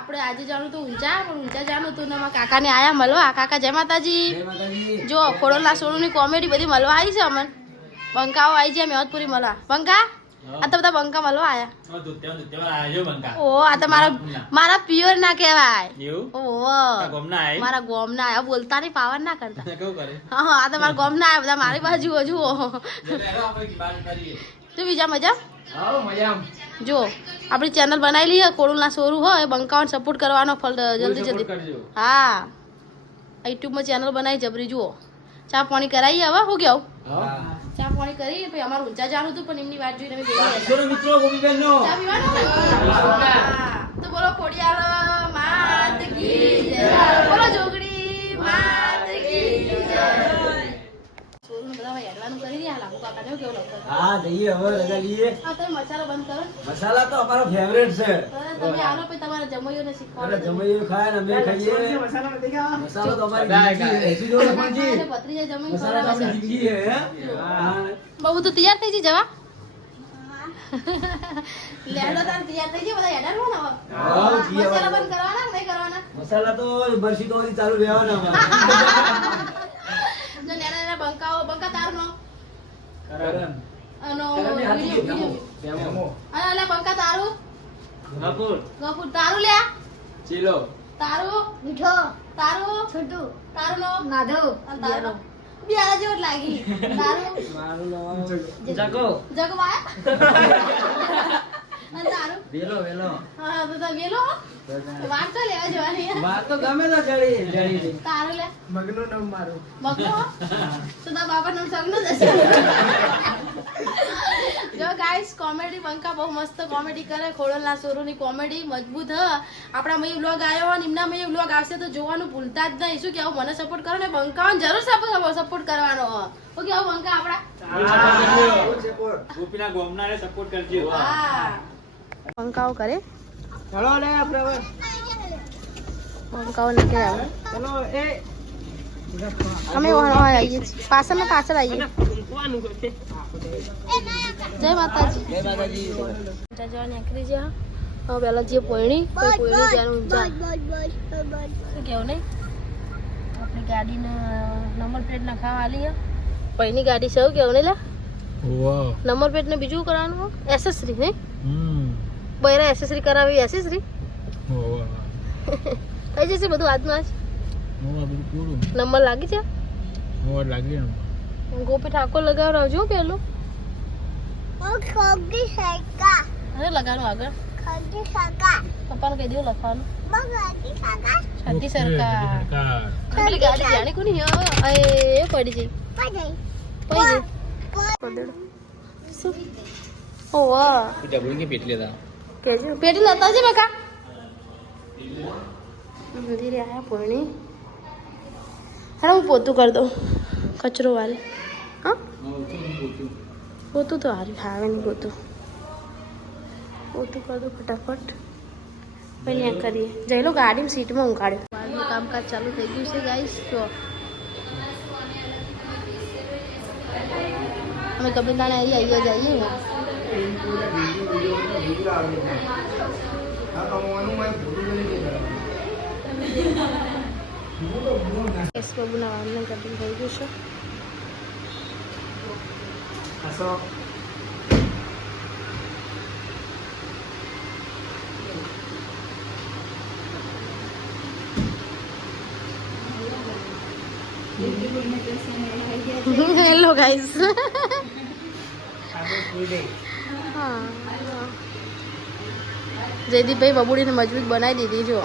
આપણે આજે જવાનું તો ઊંચા પણ ઊંચા જવાનું હતું ને કાકાને આયા મળવા. કાકા જય માતાજી. જય જો ખોડોલા સોનુની કોમેડી બધી મળવા આવી છે અમન. બંકાઓ આવી છે મેહતપુરી મળવા. બંકા? આ તો બધા બંકા મળવા આયા. ઓ આ તો મારા મારા પિયર ના કહેવાય. ઓ. મારા ગોમ ના આયા. બોલતા નહીં પાવર ના કરતા. હા આ તો મારા ગોમ ના આયા બધા મારી બાજુ જુઓ. તું બીજા મજા? જો આપણી ચેનલ બનાવી લઈએ કોડુલના સોરું હોય બંકાઓને સપોર્ટ કરવાનો ફળ જલ્દી જલ્દી. હા. યુટ્યુબમાં ચેનલ બનાવી જબરી જુઓ. ચા પાણી કરાવીએ હવે? હું કેવું? ચા પાણી કરી પછી અમારું ઊંચા જાણું હતું પણ એમની વાત જોઈને અમે ગયા મિત્રો ચા પીવાનું? તો બોલો ખોડિયાર હા જઈએ હવે રજા લઈએ. તમે મસાલો બંધ કરો. મસાલા તો અમારો ફેવરેટ છે. જમાઈએ ખાય અમે ખાઈએ. મસાલો તો અમારી. બહુ તો તૈયાર થઈ જઈ જવા. મસાલા તો બરસી તો ચાલુ રહેવાના અમારે. જો નેના નેના બંકાઓ બંકા તારનો કરણ. અનો ડેમો. અને અલા બંકા તારું ગફુર. ગફુર તારું લ્યા ચીલો. તારું મીઠો તારું છોટુ તારું નો માધવ અને તારું બિયારા જેવું લાગી તારું મારું નામ જગો જગો તારું વેલો વેલો. હા તો તમે વેલો વાત તો લેવા જવાની વાત તો ગમે તો જડી જડી તારું લે. મગનું નામ મારું. મગનો તો તારા બાપા નું સગનો જ જો ગાઈસ કોમેડી બંકા બહુ મસ્ત કોમેડી કરે. ખોડલના સોરોની કોમેડી મજબૂત હ. આપણા મય વ્લોગ આવ્યો હોય ને એમના મય વ્લોગ આવશે તો જોવાનું ભૂલતા જ નહીં. શું કેવું મને સપોર્ટ કરો ને બંકાઓને જરૂર સપોર્ટ કરવાનો હો. કેવું બંકા આપણા? ગોપીના ગોમનારે સપોર્ટ કરજો. હા. બંકાઓ કરે. ચલો લે આપણે હવે. બંકાઓ નીકળે આવે ચલો એ. અમે આવીએ છીએ. પાછળ ને પાછળ આવીએ જય માતાજી. જય માતાજી. ઊંચા જવા નીકળી હવે પહેલા જે પોયણી પોયણી જ્યાં ઊંચા શું કેવું નહીં? આપણી ગાડીને નંબર પ્લેટ નખાવા આલી હે. ગાડી છે કેવું નહીં લે? નંબર પ્લેટ ને બીજું કરવાનું એસેસરી નહીં? બૈરા એસેસરી કરાવી એસેસરી થઈ જશે બધું આજનું આજ? નંબર લાગી છે? ગોપી ઠાકોર લગાવડાવજો પેલું. ખોગી અરે લગાડવાનું આગળ. પપ્પાને કહી દેવું લખવાનું. બગાડી સરકાર પેલી ગાડી જાણી કોની એ પડી જઈ પડી જઈ ઓ વાહ ડબલ કે પેટ લેતા કેજો પેટી લેતા છે બકા મંદિરે આયા પૂર્ણી હા હું પોતું કરી દઉં કચરો વાલે હા પોતું તો હારી આવે નહીં પોતું પોતું કરી દો ફટાફટ પછી ત્યાં કરીએ જઈ લો ગાડીમાં સીટમાં ઊંઘાડ્યો બહારનું કામકાજ ચાલુ થઈ ગયું છે ગાઈસ જો અમે કપિલદાના એરિયા અહીંયા જઈએ. વાળનું કટિંગ થઈ ગયું છે હેલો ગાઈસ જયદીપભાઈ બબુડીને મજબૂત બનાવી દીધી જો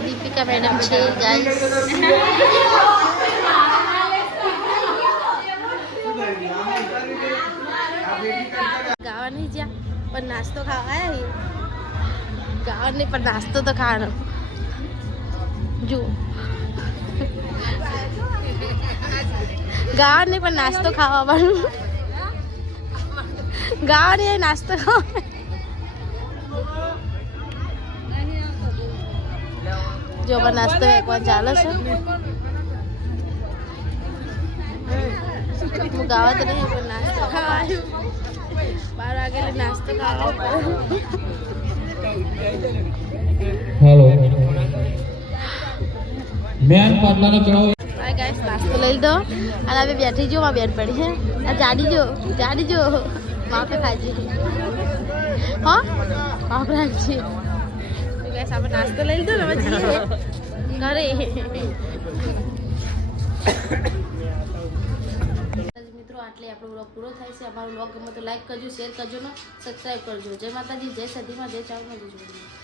દીપિકા મેડમ છે ગાઈસ ગાવા નહીં જ્યાં પણ નાસ્તો ખાવા આવ્યા ગાવા નહીં, પણ નાસ્તો તો ખાવાનો. જુઓ. ગાવા નહીં, પણ નાસ્તો ખાવા પણ ગાવા નહીં નાસ્તો ખાવા જો, પણ નાસ્તો એકવાર ચાલે છે. હું ગાવા તો નાસ્તો ખાવા બાર વાગે નાસ્તો ખાવા હેલો મેન પાટલાને ચડાવો. હાય ગાઈસ નાસ્તો લઈ લીધો અને હવે બેઠી જો માં બેન પડી હે. આ જાડી જો જાડી જો. માપે ખાજી. હા? માપ રાખજે તો ગાઈસ નાસ્તો લઈ લીધો ને ઘરે. આટલે આપણો વ્લોગ પૂરો થાય છે. અમારો વ્લોગ ગમે તો લાઈક કરજો શેર કરજો ને સબસ્ક્રાઈબ કરજો. જય માતાજી, જય સતીમાં, જય ચાવમાં જય જોડી